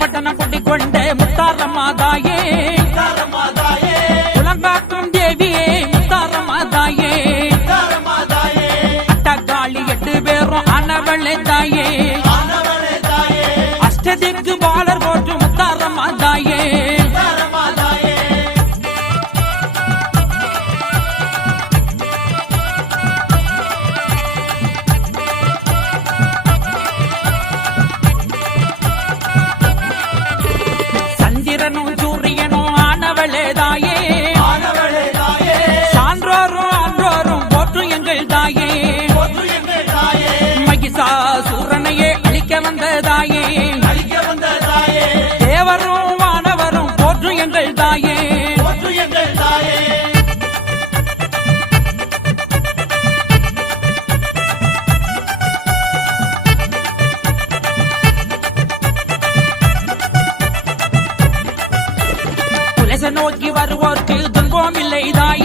பட்டணம் கூட்டிக் கொண்ட முத்தாரமாதாயே உலங்காக்கும் தேவியே முத்தாரமாதாயே அட்டகாளி 8 பேரும் ஆனவளே தாயே அஷ்டதிக்கு பாலர் போற்றும் முத்தாரமாதாயே சூரியனும் ஆனவளே தாயே சான்றோரும் ஆன்றோரும் போற்றும் எங்கள் தாயே மகிஷாசூரனையே அழிக்க வந்த தாயே தேவரும் வானவரும் போற்றும் எங்கள் தாயே நோக்கி வருவோர்க்கு துன்பம் இல்லை தாயே